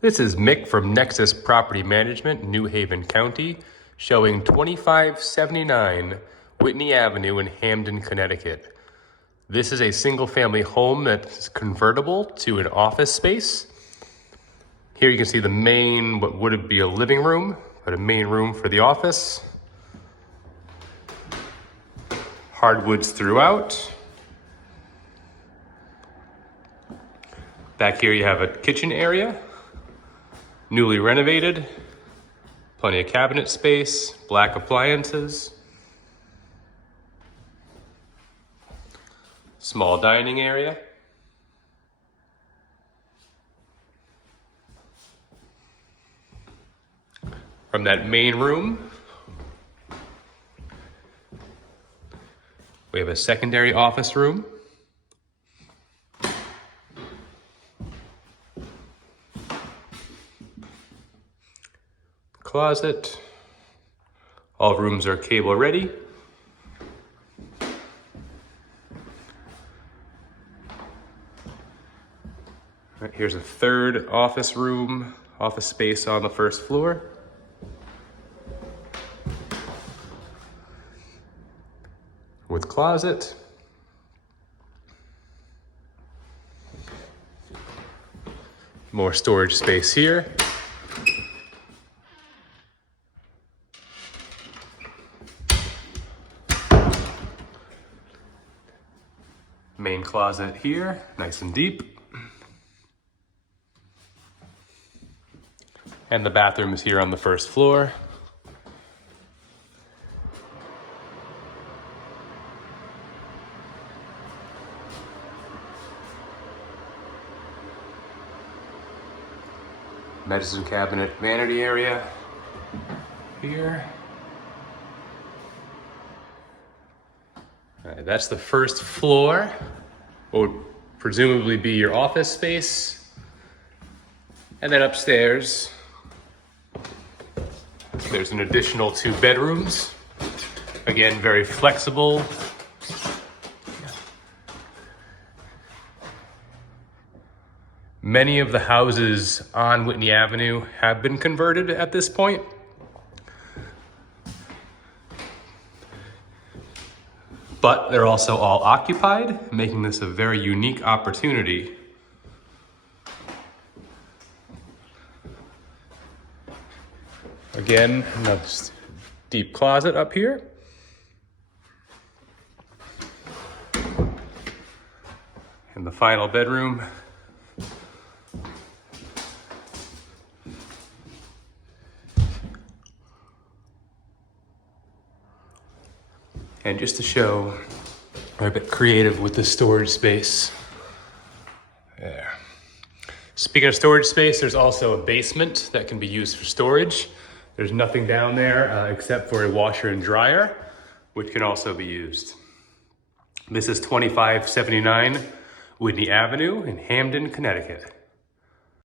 This is Mick from Nexus Property Management, New Haven County, showing 2579 Whitney Avenue in Hamden, Connecticut. This is a single-family home that's convertible to an office space. Here you can see the main, what would be a living room, but a main room for the office. Hardwoods throughout. Back here you have a kitchen area, newly renovated, plenty of cabinet space, black appliances, small dining area. From that main room, we have a secondary office room. Closet. All rooms are cable ready. Right, here's a third office room, office space on the first floor. With closet. More storage space here. Main closet here, nice and deep. And the bathroom is here on the first floor. Medicine cabinet vanity area here. All right, that's the first floor. What would presumably be your office space. And then upstairs, there's an additional 2 bedrooms. Again, very flexible. Many of the houses on Whitney Avenue have been converted at this point. But they're also all occupied, making this a very unique opportunity. Again, another deep closet up here. And the final bedroom. And just to show, we're a bit creative with the storage space. There. Speaking of storage space, there's also a basement that can be used for storage. There's nothing down there except for a washer and dryer, which can also be used. This is 2579 Whitney Avenue in Hamden, Connecticut.